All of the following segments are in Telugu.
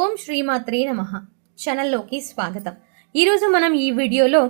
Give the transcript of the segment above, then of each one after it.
ఓం శ్రీమాత్రే నమః. ఛానల్లోకి స్వాగతం. ఈరోజు మనం ఈ వీడియోలో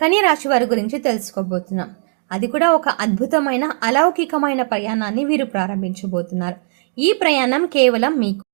కన్య రాశి వారి గురించి తెలుసుకోబోతున్నాం. అది కూడా ఒక అద్భుతమైన అలౌకికమైన ప్రయాణాన్ని వీరు ప్రారంభించబోతున్నారు. ఈ ప్రయాణం కేవలం మీకు.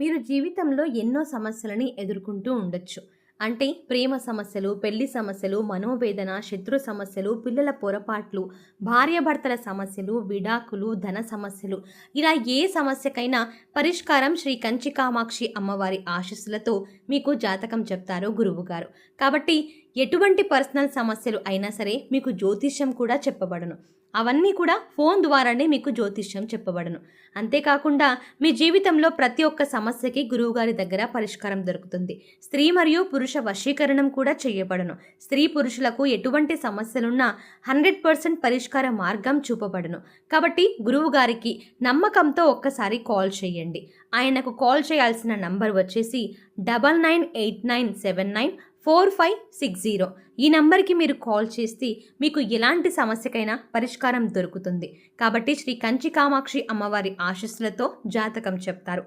మీరు జీవితంలో ఎన్నో సమస్యలని ఎదుర్కొంటూ ఉండొచ్చు. అంటే ప్రేమ సమస్యలు, పెళ్లి సమస్యలు, మనోవేదన, శత్రు సమస్యలు, పిల్లల పొరపాట్లు, భార్యాభర్తల సమస్యలు, విడాకులు, ధన సమస్యలు, ఇలా ఏ సమస్యకైనా పరిష్కారం శ్రీ కంచి కామాక్షి అమ్మవారి ఆశీస్సులతో మీకు జాతకం చెప్తారు గురువుగారు. కాబట్టి ఎటువంటి పర్సనల్ సమస్యలు అయినా సరే మీకు జ్యోతిష్యం కూడా చెప్పబడును. అవన్నీ కూడా ఫోన్ ద్వారానే మీకు జ్యోతిష్యం చెప్పబడును. అంతేకాకుండా మీ జీవితంలో ప్రతి ఒక్క సమస్యకి గురువుగారి దగ్గర పరిష్కారం దొరుకుతుంది. స్త్రీ మరియు పురుష వశీకరణం కూడా చేయబడును. స్త్రీ పురుషులకు ఎటువంటి సమస్యలున్నా 100% పరిష్కార మార్గం చూపబడును. కాబట్టి గురువుగారికి నమ్మకంతో ఒక్కసారి కాల్ చేయండి. ఆయనకు కాల్ చేయాల్సిన నంబర్ వచ్చేసి 9989794560. ఈ నంబర్కి మీరు కాల్ చేస్తే మీకు ఎలాంటి సమస్యకైనా పరిష్కారం దొరుకుతుంది. కాబట్టి శ్రీ కంచి కామాక్షి అమ్మవారి ఆశీస్సులతో జాతకం చెప్తారు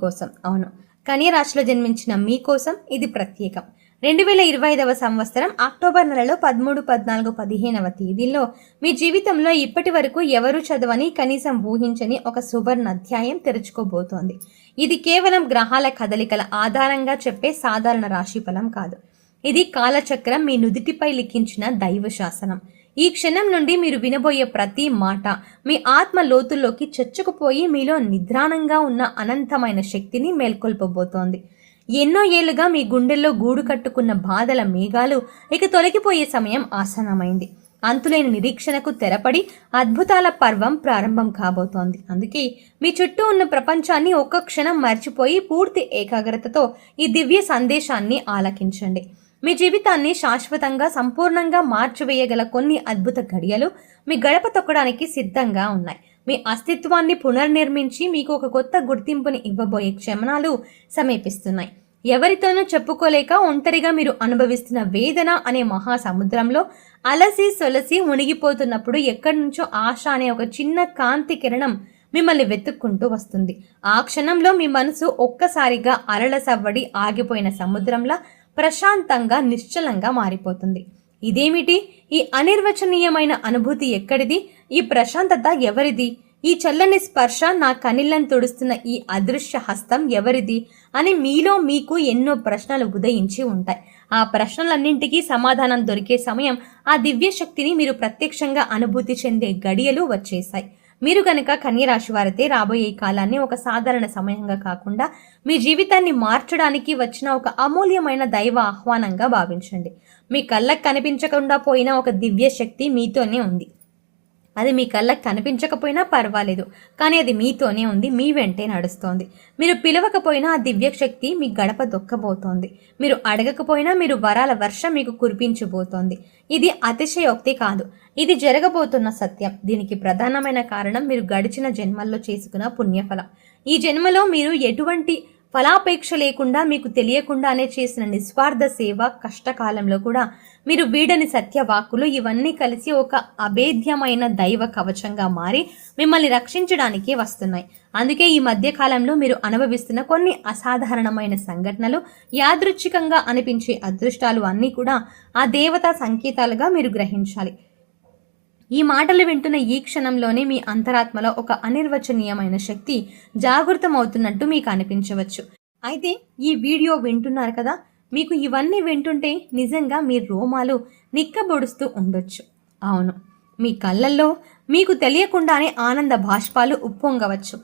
కోసం. అవును, కన్య రాశిలో జన్మించిన మీకోసం ఇది ప్రత్యేకం. 2025వ సంవత్సరం అక్టోబర్ నెలలో 13, 14, 15వ తేదీల్లో మీ జీవితంలో ఇప్పటి వరకు ఎవరు చదవని, కనీసం ఊహించని ఒక సువర్ణ అధ్యాయం తెరుచుకోబోతోంది. ఇది కేవలం గ్రహాల కదలికల ఆధారంగా చెప్పే సాధారణ రాశి ఫలం కాదు. ఇది కాలచక్రం మీ నుదిటిపై లిఖించిన దైవ శాసనం. ఈ క్షణం నుండి మీరు వినబోయే ప్రతి మాట మీ ఆత్మ లోతుల్లోకి చొచ్చుకుపోయి మీలో నిద్రాణంగా ఉన్న అనంతమైన శక్తిని మేల్కొల్పబోతోంది. ఎన్నో ఏళ్లుగా మీ గుండెల్లో గూడు కట్టుకున్న బాధల మేఘాలు ఇక తొలగిపోయే సమయం ఆసన్నమైంది. అంతులేని నిరీక్షణకు తెరపడి అద్భుతాల పర్వం ప్రారంభం కాబోతోంది. అందుకే మీ చుట్టూ ఉన్న ప్రపంచాన్ని ఒక్క క్షణం మర్చిపోయి పూర్తి ఏకాగ్రతతో ఈ దివ్య సందేశాన్ని ఆలకించండి. మీ జీవితాన్ని శాశ్వతంగా, సంపూర్ణంగా మార్చివేయగల కొన్ని అద్భుత ఘడియలు మీ గడప తొక్కడానికి సిద్ధంగా ఉన్నాయి. మీ అస్తిత్వాన్ని పునర్నిర్మించి మీకు ఒక కొత్త గుర్తింపుని ఇవ్వబోయే క్షమణాలు సమీపిస్తున్నాయి. ఎవరితోనూ చెప్పుకోలేక ఒంటరిగా మీరు అనుభవిస్తున్న వేదన అనే మహాసముద్రంలో అలసి సొలసి మునిగిపోతున్నప్పుడు ఎక్కడి నుంచో ఆశ అనే ఒక చిన్న కాంతి కిరణం మిమ్మల్ని వెతుక్కుంటూ వస్తుంది. ఆ క్షణంలో మీ మనసు ఒక్కసారిగా అలల సవ్వడి ఆగిపోయిన సముద్రంలా ప్రశాంతంగా, నిశ్చలంగా మారిపోతుంది. ఇదేమిటి? ఈ అనిర్వచనీయమైన అనుభూతి ఎక్కడిది? ఈ ప్రశాంతత ఎవరిది? ఈ చల్లని స్పర్శ, నా కనిళ్ళను తుడుస్తున్న ఈ అదృశ్య హస్తం ఎవరిది అని మీలో మీకు ఎన్నో ప్రశ్నలు ఉదయించి ఉంటాయి. ఆ ప్రశ్నలన్నింటికీ సమాధానం దొరికే సమయం, ఆ దివ్య శక్తిని మీరు ప్రత్యక్షంగా అనుభూతి చెందే గడియలు వచ్చేశాయి. మీరు గనక కన్యరాశి వారైతే రాబోయే కాలాన్ని ఒక సాధారణ సమయంగా కాకుండా మీ జీవితాన్ని మార్చడానికి వచ్చిన ఒక అమూల్యమైన దైవ ఆహ్వానంగా భావించండి. మీ కళ్ళకు కనిపించకుండా పోయిన ఒక దివ్య శక్తి మీతోనే ఉంది. అది మీ కళ్ళకు కనిపించకపోయినా పర్వాలేదు, కానీ అది మీతోనే ఉంది, మీ వెంటే నడుస్తోంది. మీరు పిలవకపోయినా ఆ దివ్య శక్తి మీ గడప దొక్కబోతోంది. మీరు అడగకపోయినా మీరు వరాల వర్షం మీకు కురిపించబోతోంది. ఇది అతిశయోక్తి కాదు, ఇది జరగబోతున్న సత్యం. దీనికి ప్రధానమైన కారణం మీరు గడిచిన జన్మల్లో చేసుకున్న పుణ్యఫలం. ఈ జన్మలో మీరు ఎటువంటి ఫలాపేక్ష లేకుండా, మీకు తెలియకుండానే చేసిన నిస్వార్థ సేవ, కష్టకాలంలో కూడా మీరు వీడని సత్యవాక్కులు, ఇవన్నీ కలిసి ఒక అభేద్యమైన దైవ కవచంగా మారి మిమ్మల్ని రక్షించడానికి వస్తున్నాయి. అందుకే ఈ మధ్య కాలంలో మీరు అనుభవిస్తున్న కొన్ని అసాధారణమైన సంఘటనలు, యాదృచ్ఛికంగా అనిపించే అదృష్టాలు అన్నీ కూడా ఆ దేవతా సంకేతాలుగా మీరు గ్రహించాలి. ఈ మాటలు వింటున్న ఈ క్షణంలోనే మీ అంతరాత్మలో ఒక అనిర్వచనీయమైన శక్తి జాగృతమవుతున్నట్టు మీకు అనిపించవచ్చు. అయితే ఈ వీడియో వింటున్నారు కదా, మీకు ఇవన్నీ వింటుంటే నిజంగా మీ రోమాలు నిక్కబొడుస్తూ ఉండొచ్చు. అవును, మీ కళ్ళల్లో మీకు తెలియకుండానే ఆనంద బాష్పాలు ఉప్పొంగవచ్చు.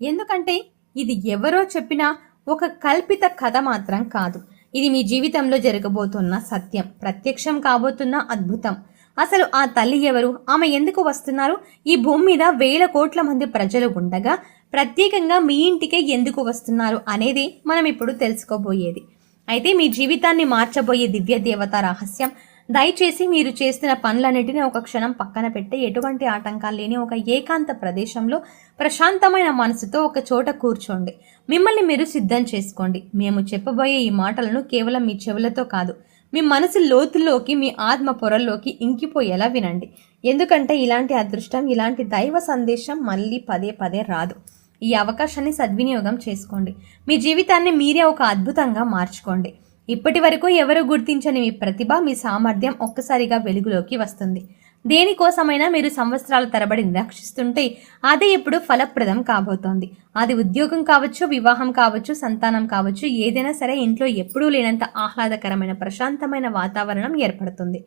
ఎందుకంటే ఇది ఎవరో చెప్పిన ఒక కల్పిత కథ మాత్రం కాదు. ఇది మీ జీవితంలో జరగబోతున్న సత్యం, ప్రత్యక్షం కాబోతున్న అద్భుతం. అసలు ఆ తల్లి ఎవరు? ఆమె ఎందుకు వస్తున్నారు? ఈ భూమి మీద వేల కోట్ల మంది ప్రజలు ఉండగా ప్రత్యేకంగా మీ ఇంటికే ఎందుకు వస్తున్నారు అనేది మనం ఇప్పుడు తెలుసుకోబోయేది. అయితే మీ జీవితాన్ని మార్చబోయే దివ్య దేవత రహస్యం. దయచేసి మీరు చేస్తున్న పనులన్నిటిని ఒక క్షణం పక్కన పెట్టి ఎటువంటి ఆటంకాలు లేని ఒక ఏకాంత ప్రదేశంలో ప్రశాంతమైన మనసుతో ఒక చోట కూర్చోండి. మిమ్మల్ని మీరు సిద్ధం చేసుకోండి. మేము చెప్పబోయే ఈ మాటలను కేవలం మీ చెవులతో కాదు, మీ మనసు లోతుల్లోకి, మీ ఆత్మ పొరల్లోకి ఇంకిపోయేలా వినండి. ఎందుకంటే ఇలాంటి అదృష్టం, ఇలాంటి దైవ సందేశం మళ్ళీ పదే పదే రాదు. ఈ అవకాశాన్ని సద్వినియోగం చేసుకోండి. మీ జీవితాన్ని మీరే ఒక అద్భుతంగా మార్చుకోండి. ఇప్పటి వరకు ఎవరు గుర్తించని మీ ప్రతిభ, మీ సామర్థ్యం ఒక్కసారిగా వెలుగులోకి వస్తుంది. దేనికోసమైనా మీరు సంవత్సరాల తరబడి నిరీక్షిస్తుంటే అది ఇప్పుడు ఫలప్రదం కాబోతోంది. అది ఉద్యోగం కావచ్చు, వివాహం కావచ్చు, సంతానం కావచ్చు, ఏదైనా సరే ఇంట్లో ఎప్పుడూ లేనంత ఆహ్లాదకరమైన ప్రశాంతమైన వాతావరణం ఏర్పడుతుంది.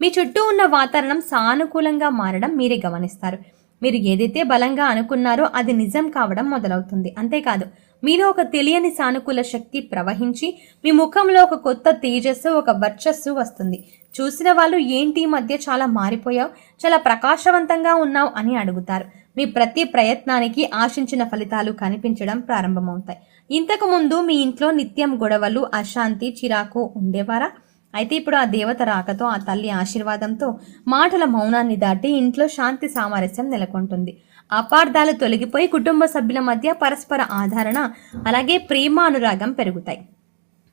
మీ చుట్టూ ఉన్న వాతావరణం సానుకూలంగా మారడం మీరే గమనిస్తారు. మీరు ఏదైతే బలంగా అనుకున్నారో అది నిజం కావడం మొదలవుతుంది. అంతేకాదు, మీలో ఒక తెలియని సానుకూల శక్తి ప్రవహించి మీ ముఖంలో ఒక కొత్త తేజస్సు, ఒక వర్చస్సు వస్తుంది. చూసిన వాళ్ళు ఏంటి ఈ మధ్య చాలా మారిపోయావు, చాలా ప్రకాశవంతంగా ఉన్నావు అని అడుగుతారు. మీ ప్రతి ప్రయత్నానికి ఆశించిన ఫలితాలు కనిపించడం ప్రారంభమవుతాయి. ఇంతకు ముందు మీ ఇంట్లో నిత్యం గొడవలు, అశాంతి, చిరాకు ఉండేవారా? అయితే ఇప్పుడు ఆ దేవత రాకతో, ఆ తల్లి ఆశీర్వాదంతో మాటల మౌనాన్ని దాటి ఇంట్లో శాంతి సామరస్యం నెలకొంటుంది. అపార్థాలు తొలగిపోయి కుటుంబ సభ్యుల మధ్య పరస్పర ఆదరణ, అలాగే ప్రేమ, అనురాగం పెరుగుతాయి.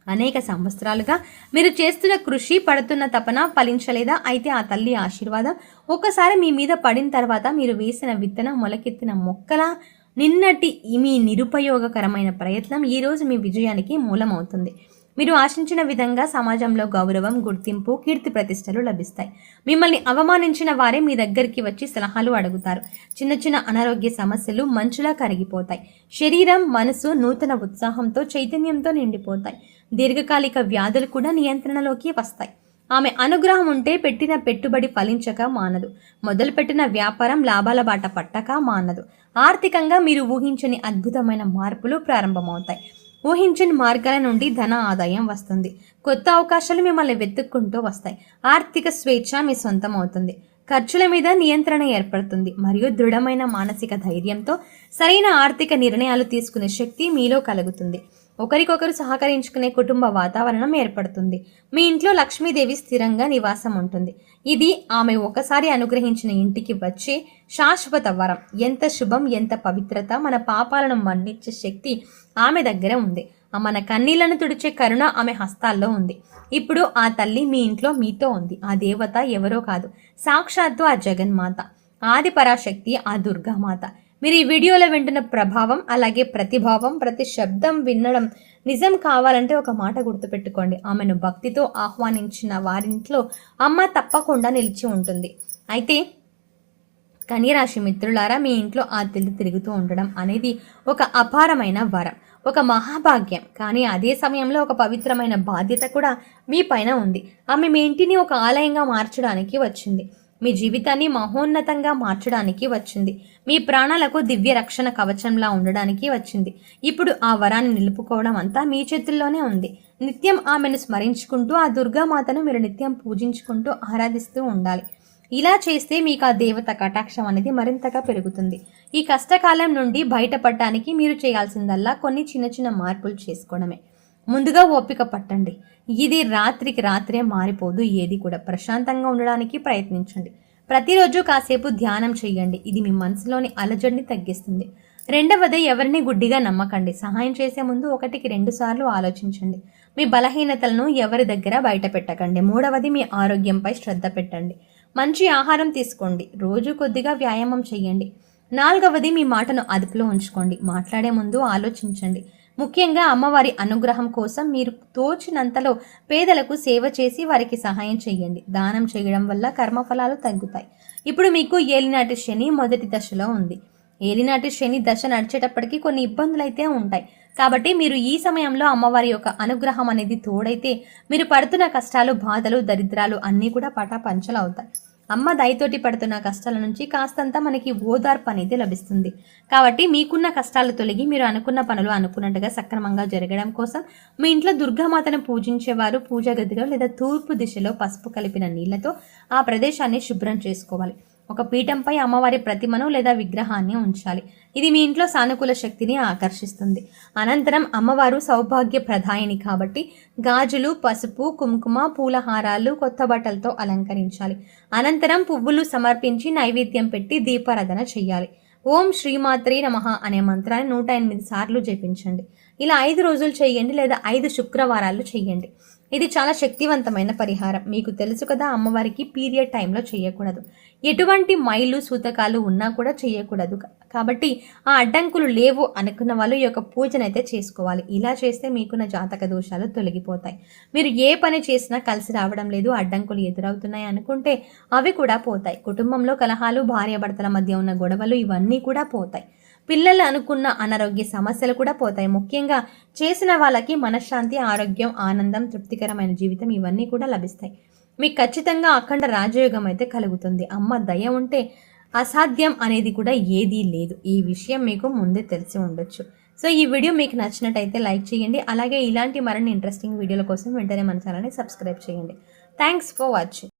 అనేక సంవత్సరాలుగా మీరు చేస్తున్న కృషి, పడుతున్న తపన ఫలించలేదా? అయితే ఆ తల్లి ఆశీర్వాదం ఒక్కసారి మీ మీద పడిన తర్వాత మీరు వేసిన విత్తనం మొలకెత్తిన మొక్కలా నిన్నటి మీ నిరుపయోగకరమైన ప్రయత్నం ఈరోజు మీ విజయానికి మూలమవుతుంది. మీరు ఆశించిన విధంగా సమాజంలో గౌరవం, గుర్తింపు, కీర్తి ప్రతిష్టలు లభిస్తాయి. మిమ్మల్ని అవమానించిన వారే మీ దగ్గరికి వచ్చి సలహాలు అడుగుతారు. చిన్న చిన్న అనారోగ్య సమస్యలు మంచులా కరిగిపోతాయి. శరీరం, మనసు నూతన ఉత్సాహంతో, చైతన్యంతో నిండిపోతాయి. దీర్ఘకాలిక వ్యాధులు కూడా నియంత్రణలోకి వస్తాయి. ఆమె అనుగ్రహం ఉంటే పెట్టిన పెట్టుబడి ఫలించక మానదు. మొదలుపెట్టిన వ్యాపారం లాభాల బాట పట్టక మానదు. ఆర్థికంగా మీరు ఊహించని అద్భుతమైన మార్పులు ప్రారంభమవుతాయి. ఊహించని మార్గాల నుండి ధన ఆదాయం వస్తుంది. కొత్త అవకాశాలు మిమ్మల్ని వెతుక్కుంటూ వస్తాయి. ఆర్థిక స్వేచ్ఛ మీ సొంతం అవుతుంది. ఖర్చుల మీద నియంత్రణ ఏర్పడుతుంది మరియు దృఢమైన మానసిక ధైర్యంతో సరైన ఆర్థిక నిర్ణయాలు తీసుకునే శక్తి మీలో కలుగుతుంది. ఒకరికొకరు సహకరించుకునే కుటుంబ వాతావరణం ఏర్పడుతుంది. మీ ఇంట్లో లక్ష్మీదేవి స్థిరంగా నివాసం ఉంటుంది. ఇది ఆమె ఒకసారి అనుగ్రహించిన ఇంటికి వచ్చే శాశ్వత వరం. ఎంత శుభం, ఎంత పవిత్రత! మన పాపాలను మన్నించే శక్తి ఆమె దగ్గర ఉంది. మన కన్నీళ్లను తుడిచే కరుణ ఆమె హస్తాల్లో ఉంది. ఇప్పుడు ఆ తల్లి మీ ఇంట్లో మీతో ఉంది. ఆ దేవత ఎవరో కాదు, సాక్షాత్తు ఆ జగన్మాత, ఆది పరాశక్తి, ఆ దుర్గామాత. మీరు ఈ వీడియోలో వింటున్న ప్రభావం, అలాగే ప్రతిభావం, ప్రతి శబ్దం వినడం నిజం కావాలంటే ఒక మాట గుర్తుపెట్టుకోండి. ఆమెను భక్తితో ఆహ్వానించిన వారింట్లో అమ్మ తప్పకుండా నిలిచి ఉంటుంది. అయితే కన్యరాశి మిత్రులారా, మీ ఇంట్లో ఆ తల్లి తిరుగుతూ ఉండడం అనేది ఒక అపారమైన వరం, ఒక మహాభాగ్యం. కానీ అదే సమయంలో ఒక పవిత్రమైన బాధ్యత కూడా మీ పైన ఉంది. ఆమె మీ ఇంటిని ఒక ఆలయంగా మార్చడానికి వచ్చింది. మీ జీవితాన్ని మహోన్నతంగా మార్చడానికి వచ్చింది. మీ ప్రాణాలకు దివ్య రక్షణ కవచంలా ఉండడానికి వచ్చింది. ఇప్పుడు ఆ వరాన్ని నిలుపుకోవడం అంతా మీ చేతుల్లోనే ఉంది. నిత్యం ఆమెను స్మరించుకుంటూ, ఆ దుర్గామాతను మీరు నిత్యం పూజించుకుంటూ ఆరాధిస్తూ ఉండాలి. ఇలా చేస్తే మీకు ఆ దేవత కటాక్షం అనేది మరింతగా పెరుగుతుంది. ఈ కష్టకాలం నుండి బయటపడటానికి మీరు చేయాల్సిందల్లా కొన్ని చిన్న చిన్న మార్పులు చేసుకోవడమే. ముందుగా ఓపిక పట్టండి. ఇది రాత్రికి రాత్రే మారిపోదు. ఏది కూడా ప్రశాంతంగా ఉండడానికి ప్రయత్నించండి. ప్రతిరోజు కాసేపు ధ్యానం చేయండి. ఇది మీ మనసులోని అలజడిని తగ్గిస్తుంది. రెండవది, ఎవరిని గుడ్డిగా నమ్మకండి. సహాయం చేసే ముందు 1-2 సార్లు ఆలోచించండి. మీ బలహీనతలను ఎవరి దగ్గర బయట పెట్టకండి. మూడవది, మీ ఆరోగ్యంపై శ్రద్ధ పెట్టండి. మంచి ఆహారం తీసుకోండి. రోజు కొద్దిగా వ్యాయామం చేయండి. నాలుగవది, మీ మాటను అదుపులో ఉంచుకోండి. మాట్లాడే ముందు ఆలోచించండి. ముఖ్యంగా అమ్మవారి అనుగ్రహం కోసం మీరు తోచినంతలో పేదలకు సేవ చేసి వారికి సహాయం చేయండి. దానం చేయడం వల్ల కర్మఫలాలు తగ్గుతాయి. ఇప్పుడు మీకు ఏలినాటి శని మొదటి దశలో ఉంది. ఏలినాటి శని దశ నడిచేటప్పటికీ కొన్ని ఇబ్బందులు అయితే ఉంటాయి. కాబట్టి మీరు ఈ సమయంలో అమ్మవారి యొక్క అనుగ్రహం అనేది తోడైతే మీరు పడుతున్న కష్టాలు, బాధలు, దరిద్రాలు అన్నీ కూడా పటాపంచలు అవుతాయి. అమ్మ దయతోటి పడుతున్న కష్టాల నుంచి కాస్తంత మనకి ఓదార్పు అనేది లభిస్తుంది. కాబట్టి మీకున్న కష్టాలు తొలగి మీరు అనుకున్న పనులు అనుకున్నట్టుగా సక్రమంగా జరగడం కోసం మీ ఇంట్లో దుర్గామాతను పూజించేవారు పూజా గదిలో లేదా తూర్పు దిశలో పసుపు కలిపిన నీళ్లతో ఆ ప్రదేశాన్ని శుభ్రం చేసుకోవాలి. ఒక పీఠంపై అమ్మవారి ప్రతిమను లేదా విగ్రహాన్ని ఉంచాలి. ఇది మీ ఇంట్లో సానుకూల శక్తిని ఆకర్షిస్తుంది. అనంతరం అమ్మవారు సౌభాగ్య ప్రదాయిని కాబట్టి గాజులు, పసుపు, కుంకుమ, పూలహారాలు, కొత్త బట్టలతో అలంకరించాలి. అనంతరం పువ్వులు సమర్పించి నైవేద్యం పెట్టి దీపారాధన చేయాలి. ఓం శ్రీమాత్రే నమః అనే మంత్రాన్ని 108 సార్లు జపించండి. ఇలా 5 రోజులు చేయండి లేదా 5 శుక్రవారాలు చేయండి. ఇది చాలా శక్తివంతమైన పరిహారం. మీకు తెలుసు కదా, అమ్మవారికి పీరియడ్ టైంలో చేయకూడదు. ఎటువంటి మైలు సూతకాలు ఉన్నా కూడా చేయకూడదు. కాబట్టి ఆ అడ్డంకులు లేవు అనుకున్న వాళ్ళు ఈ యొక్క పూజనైతే చేసుకోవాలి. ఇలా చేస్తే మీకున్న జాతక దోషాలు తొలగిపోతాయి. మీరు ఏ పని చేసినా కలిసి రావడం లేదు, అడ్డంకులు ఎదురవుతున్నాయి అనుకుంటే అవి కూడా పోతాయి. కుటుంబంలో కలహాలు, భార్యాభర్తల మధ్య ఉన్న గొడవలు ఇవన్నీ కూడా పోతాయి. పిల్లలు అనుకున్న అనారోగ్య సమస్యలు కూడా పోతాయి. ముఖ్యంగా చేసిన వాళ్ళకి మనశ్శాంతి, ఆరోగ్యం, ఆనందం, తృప్తికరమైన జీవితం ఇవన్నీ కూడా లభిస్తాయి. మీకు ఖచ్చితంగా అఖండ రాజయోగం అయితే కలుగుతుంది. అమ్మ దయ ఉంటే అసాధ్యం అనేది కూడా ఏదీ లేదు. ఈ విషయం మీకు ముందే తెలిసి ఉండొచ్చు. సో ఈ వీడియో మీకు నచ్చినట్టయితే లైక్ చేయండి. అలాగే ఇలాంటి మరిన్ని ఇంట్రెస్టింగ్ వీడియోల కోసం వెంటనే మన ఛానల్ని సబ్స్క్రైబ్ చేయండి. Thanks for watching.